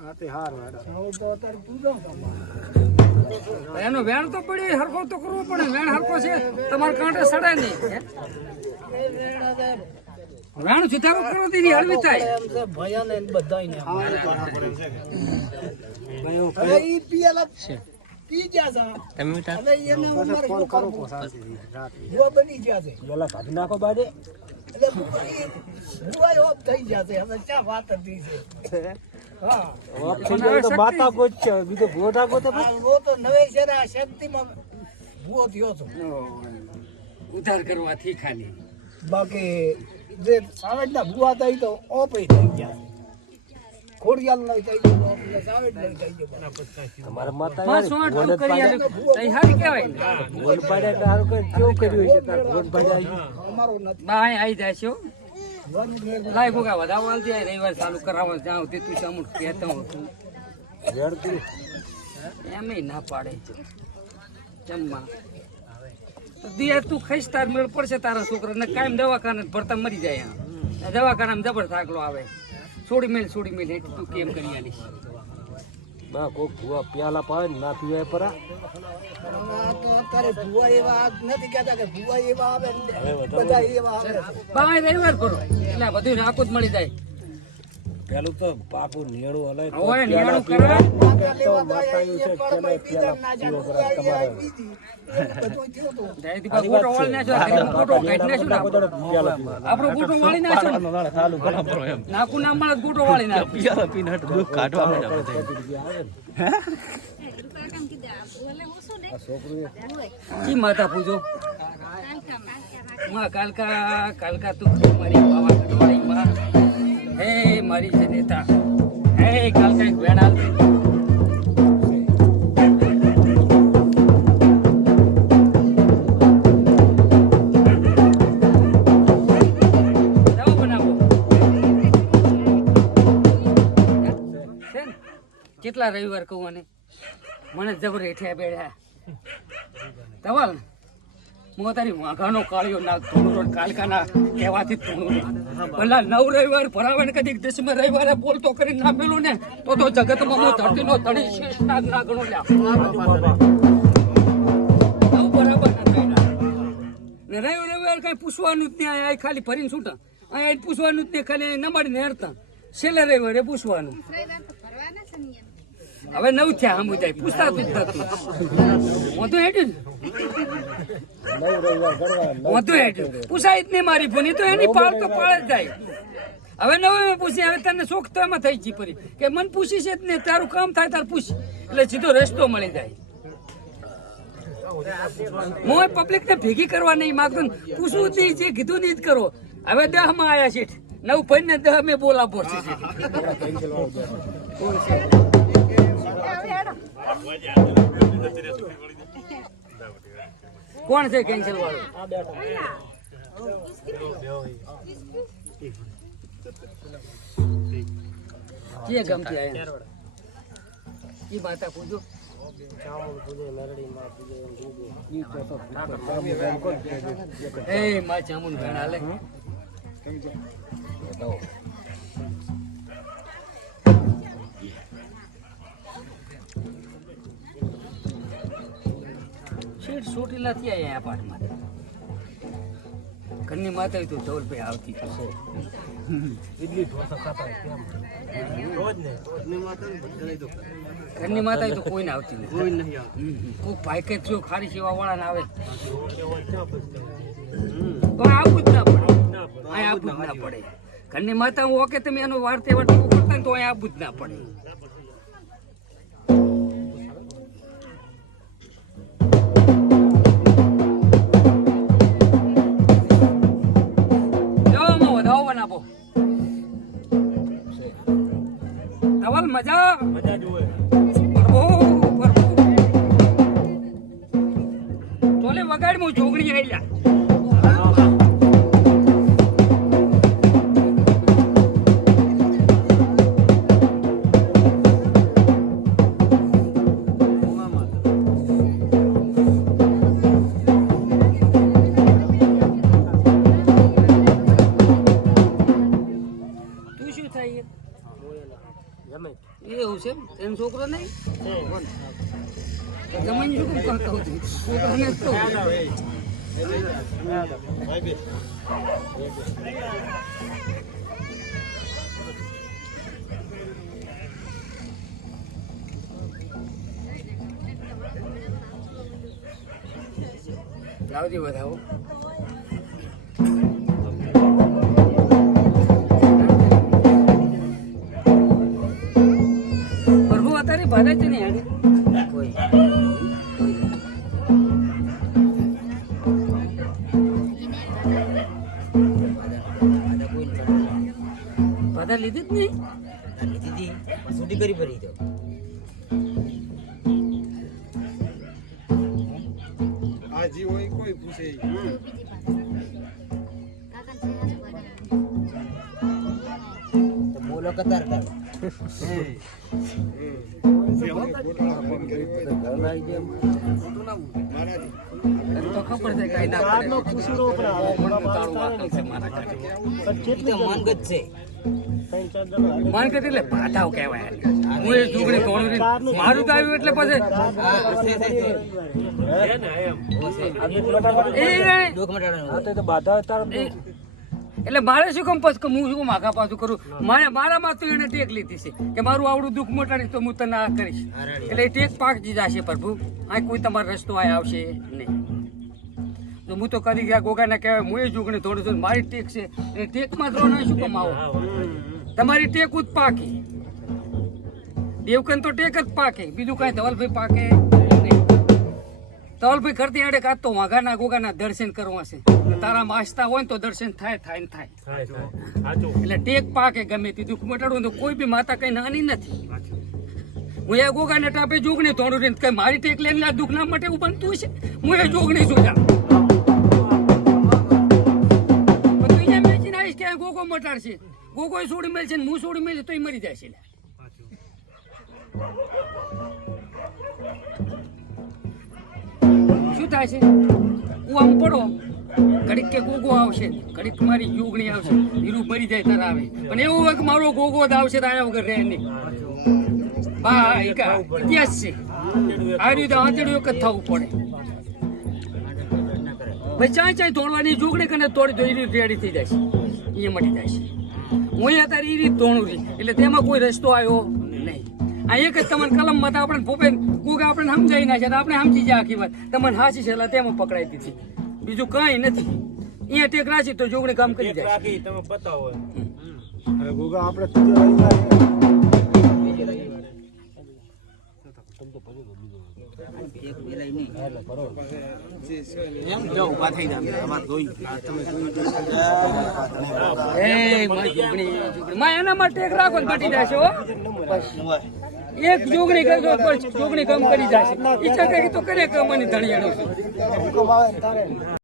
હા તે હારું હેડો એનો વેણ તો પડી હરખો તો કરવો પડે. વેણ હરખો છે તમારે કાંટે સડે નહીં. વેણ સુધારો કરો દીધી હળવી થાય ફોન કરો કો શાંતિથી રાતે પેલા કાઢી નાખો બાજે ઓપ થઈ જાય તો માતા ગોત છે. બીજો ગોધા ગોતે ઉધાર કરવાથી ખાલી. બાકી જે સાવેડના ભૂવા થઈ તો ઓપે થઈ ગયા. ખોડિયાલ નહીં થઈ ગયો એટલે સાવેડ નહીં થઈ ગયો. તમારા માતા તો એ હારી કહેવાય. ગોલ કેવું કર્યું છે તાર ગોલ અમારો નથી. બા આવી જાય છે હો. લાય ગોગા વધાવો વાલ આય રવિવાર ચાલુ કરાવવા જાઉં તે તું અમુક કહેતો હતું એમ ના પાડે છે. જમવા. દિયા તું ખાઈશ તાર મેળ પડશે તારા છોકરાને. કાયમ દવાખાને ભરતા મરી જાય આ દવાખાનામાં જબર થાકલો આવે. છોડી મેલ છોડી મેલ તું કેમ કરી આલીશ? બા કોક ભૂવા પ્યાલા પાવે ને ના પીવાય પરા. આ તો અત્યારે ભૂવા એવા નથી કહેતા કે ભુવા એવા આવે બધા એવા આવે. બા અહીં કરો. એટલે બધું રાખું જ મળી જાય. પેલું તો બાપુ નિયણું હલાય નિયાણું પીવાય. કરે માતા પૂજો? માં કાલકા કાલકા તું મારી હે મારી નેતા, હે કાલકા એક વેણાલ છે કેટલા રવિવાર કહું અને મને જબર હેઠ્યા બેઠ્યા ધવલ હું તારી વાઘાનો કાળિયો ના ધૂણો કાલકાના કહેવાથી ધૂણો ભલા નવ રવિવાર ભરાવણ કદીક દસમા રવિવારે બોલતો કરીને ના મેલું ને તો તો જગતમાં હું ધરતીનો ધણી શેષ નાગ ના ગણો લ્યા નવ બરાબર. ને રવિ રવિવાર કઈ પૂછવાનું જ નહીં અહીંયા ખાલી ભરીને છૂટા. અહીંયા પૂછવાનું જ નહીં ખાલી નમાડીને હેરતા. છેલ્લે રવિવારે પૂછવાનું. હવે નવ થયા આમ જાય. પૂછતા પૂછતા તું હું તો હેડ્યું હું તો હેઠું પૂછાય જ નહીં મારી ભૂની તો એની પાળ તો પાળ જ જાય. હવે નવે પૂછી હવે તને શોખ તો એમાં થઈ ગઈ પરી. કે મન પૂછી છે જ નહીં તારું કામ થાય તાર પૂછ. એટલે સીધો રસ્તો મળી જાય. હું પબ્લિક ને ભેગી કરવા નહીં માગતો પૂછવું જ નહીં જે કીધું નહીં જ કરો. હવે દહમાં આવ્યા છે નવ ભાઈ ને દહ મેં બોલાવો છે? કોણ છે કેન્સલ વાળો? કે ગમતી આયા? ઈ માતા પૂજો. એ માં ચામુન ભેણ હાલે. શેઠ ચોટીલા થી આવ્યા આ ઘરની માતા તો ધવલભાઈ આવતી હશે. ઘરની માતા તો કોઈને આવતી નથી. કોઈ ભાઈ કે થયું ખારી સેવા વાળા ને આવે તો આવવું જ ના પડે. આવવું જ ના પડે. ઘરની માતા હું ઓકે તમે એનો વાર તહેવાર કરતા ને તો અહીં આવવું જ ના પડે. વધાવો બનાવો ધવલ મજા? પ્રભુ પ્રભુ તોલે વગાડ હું જોગણી આયલા. એવું છે એનો છોકરો નહીં કોણ? તો જમાઈને શું કેમ કહું છું છોકરાને જ કહું લાવજી વધાવો ભરે છે ને કોઈ. બધા લીધી જ નહીં? દીદી સુધી કરી પડી તો. આજી હોય કોઈ પૂછે તો બોલો કતાર કર. મન એટલે પાઠાવ કહેવાય હું મારું આવ્યું એટલે પછી એ બાધા એટલે મારે શું કામ પછી હું શું માગા પાછું કરું? મારે મારામાં તો એને ટેક લીધી છે કે મારું આવડું દુઃખ મોટાડીશ તો હું તને આ કરીશ. એટલે ટેક પાક જ જશે પ્રભુ આ કોઈ તમારો રસ્તો આ આવશે નહીં. તો હું તો કરી ગયા ગોગાને કહેવાય, હું એ જોગણી થોડું છું, મારી ટેક છે. એ ટેકમાં તો શું કામ આવો? તમારી ટેક જ પાકે. દેવકન તો ટેક જ પાકે, બીજું કાંઈ ધવલભાઈ પાકે? ધવલભાઈ કરતી આડે કાં તો વાઘાના ગોગાના દર્શન કરવા છે. તારા માસતા હોય ને તો દર્શન થાય થાય ને થાય. એટલે ટેક પાકે ગમે તે દુઃખ મટાડવું તો કોઈ બી માતા કઈ નાની નથી. હું એ ગોગાને ટાપે જોગણી તોડું રહીને કઈ મારી ટેક લઈને આ દુઃખના માટે હું બનતું છે. હું એ જોગણી છું જા પણ તું અહીંયા મેચીને આવીશ કે ગોગો મટાડશે? ગોગો છોડી મેળશે ને હું છોડી મેળશે તો એ મરી જાય લે. થાય છે? હું આમ પડો. ઘડીક કે ગોગો આવશે, ઘડીક મારી યુગણી આવશે. હીરું મરી જાય તારા આવે. પણ એવું હોય કે મારો ગોગો જ આવશે તો આયા વગર રહે નહીં. બા ઇતિહાસ છે. આ રીતે આંતરડું વખત થવું પડે. ભાઈ, ચાય ચાય તોડવાની જોગણી કને તોડી તો એ રીત રેડી થઈ જાય છે. એ મટી છે. હું અહીંયા તારી એ રીત તોડું એટલે તેમાં કોઈ રસ્તો આવ્યો? આ એક જ તમને કલમમાં આપણે ભૂપેન કોક આપણે સમજાવી નાખ્યા તો આપણે સમજી જાય આખી વાત. તમને હાસી છે તેમાં પકડાઈ દીધી. બીજું કઈ નથી. અહીંયા ટેક રાખી તો જોગણી કામ કરી જાય. અરે ગોગા આપણે ત્રીજો રવિવારે એ મારી જોગણી જોગણી. માં એના માટે રાખો ઘટી જશે હો. એક જોગણી કરજો તો જોગણી કામ કરી જાય ઈચ્છા કરી તો કરે કામ ધણિયાળો ધણી